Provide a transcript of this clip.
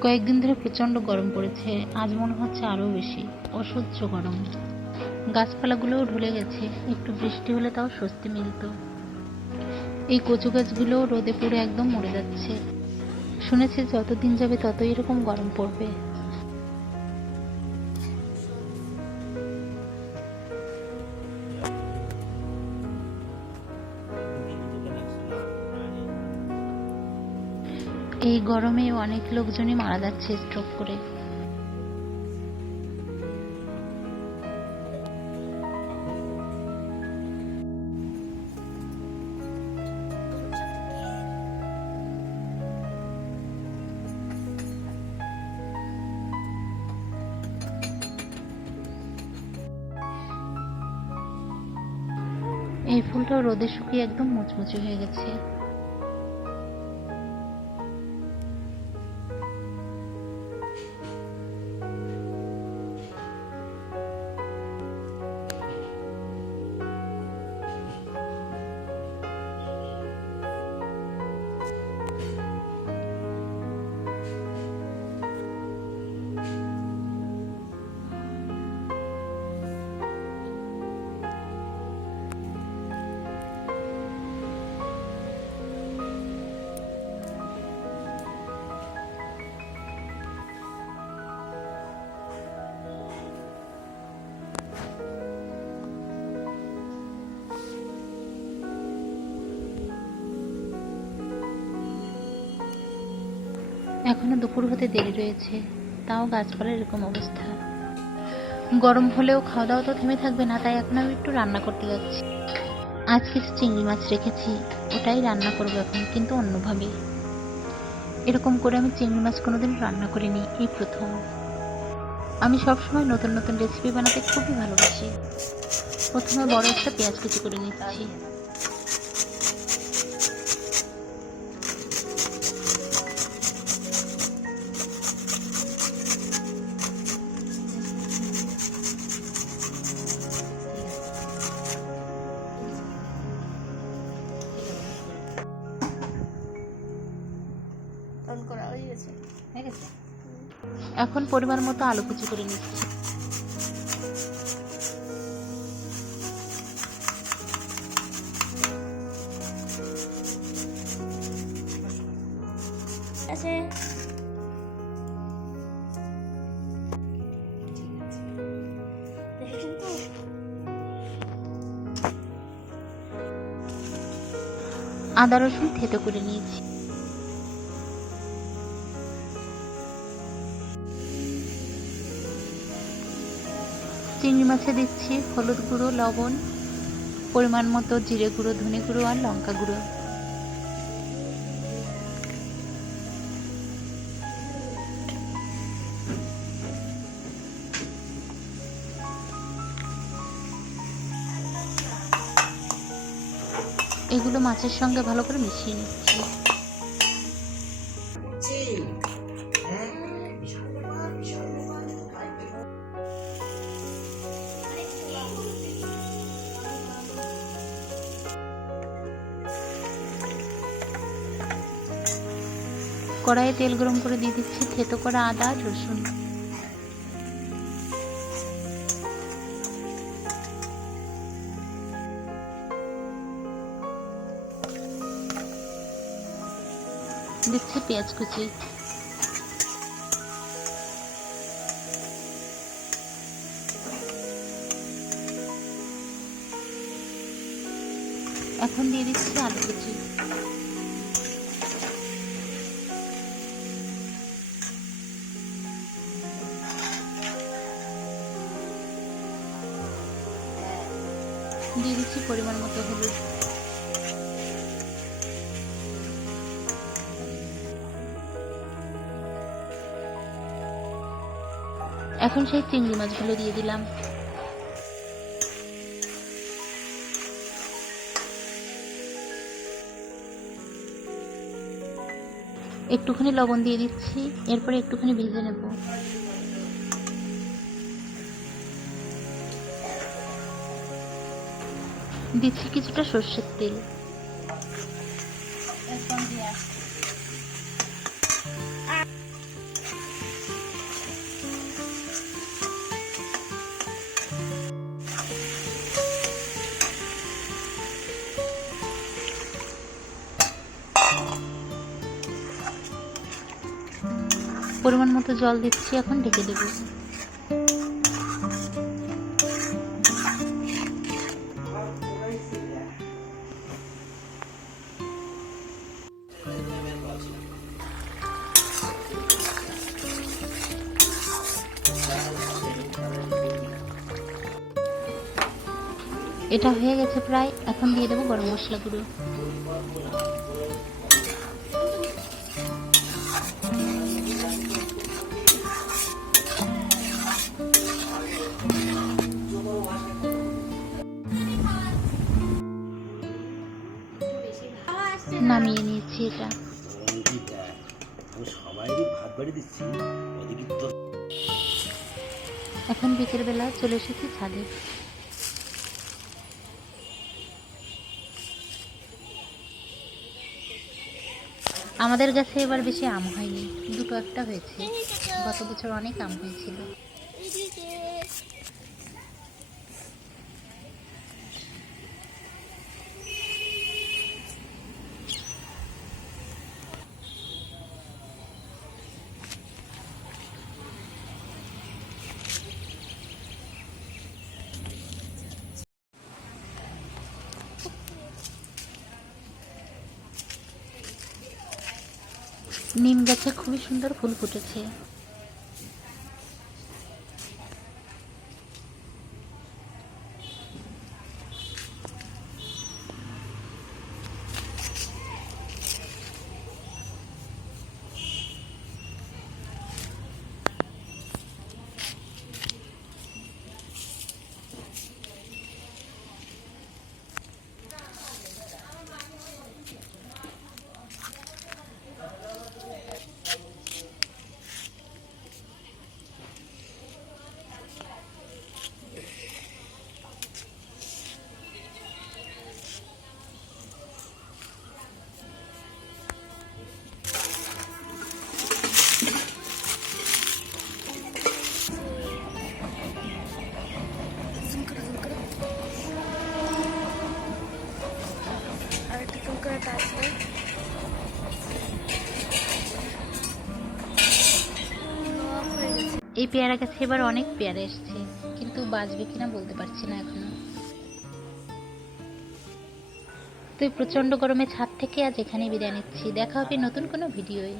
কয়েকদিন ধরে প্রচণ্ড গরম পড়েছে। আজ মনে হচ্ছে আরও বেশি। অসহ্য গরম। গাছপালাগুলোও ঢুলে গেছে। একটু বৃষ্টি হলে তাও স্বস্তি মিলত। এই কচু গাছগুলোও রোদে পুড়ে একদম মরে যাচ্ছে। শুনেছি যতদিন যাবে ততই এরকম গরম পড়বে। এই গরমে অনেক লোকজনই মারা যাচ্ছে স্ট্রোক করে। এই ফুলটা রোদে শুকিয়ে একদম মুচমুচে হয়ে গেছে। এখনও দুপুর হতে দেরি রয়েছে। তাও গাছপালার এরকম অবস্থা। গরম হলেও খাওয়া দাওয়া তো থেমে থাকবে না, তাই এখন আমি একটু রান্না করতে যাচ্ছি। আজ কিছু চিংড়ি মাছ রেখেছি, ওটাই রান্না করব এখন, কিন্তু অন্যভাবে। এরকম করে আমি চিংড়ি মাছ কোনোদিন রান্না করিনি, এই প্রথম। আমি সবসময় নতুন নতুন রেসিপি বানাতে খুবই ভালোবাসি। প্রথমে বড় একটা পেঁয়াজ কুচি করে নিচ্ছি। গেছে হয়ে গেছে? এখন পরিমাণ মতো আলু কুচি করে নিচ্ছি। আদা রসুন থেতো করে নিয়েছি। চিংড়ি মাছে দিচ্ছি হলুদ গুঁড়ো, লবণ, পরিমাণ মতো জিরে গুঁড়ো, ধনে গুঁড়ো আর লঙ্কা গুঁড়ো। এগুলো মাছের সঙ্গে ভালো করে মিশিয়ে নিচ্ছি। কড়াইয়ে তেল গরম করে দিয়ে দিচ্ছি, থেতো করা আদা, রসুন। দিচ্ছি পেঁয়াজ কুচি। এখন দিয়ে দিচ্ছি আলু কুচি। দিয়ে দিচ্ছি পরিমাণ মতো হলুদ। এখন সেই চিংড়ি মাছগুলো দিয়ে দিলাম। একটুখানি লবণ দিয়ে দিচ্ছি, এরপরে একটুখানি ভেজে নেব। দিচ্ছি কিছুটা সর্ষের তেল। পরিমাণ মতো জল দিচ্ছি এখন ঢেকে দেবো। এটা হয়ে গেছে প্রায়। এখন দিয়ে দেবো গরম মশলা গুঁড়ো। নামিয়ে নিয়েছি এটা। এখন বিকেল বেলা চলে এসেছি ছাদে। আমাদের গাছে এবার বেশি আম হয়নি। দুটো একটা হয়েছে। গত বছর অনেক আম হয়েছিল। নিম গাছে খুবই সুন্দর ফুল ফুটেছে। এই পেয়ারা গাছে এবার অনেক পেয়ারা এসছে, কিন্তু বাঁচবে কিনা বলতে পারছি না এখনও। তুই প্রচণ্ড প্রচণ্ড গরমে ছাদ থেকে আজ এখানে বিদায় নিচ্ছি। দেখা হবে নতুন কোনো ভিডিওয়।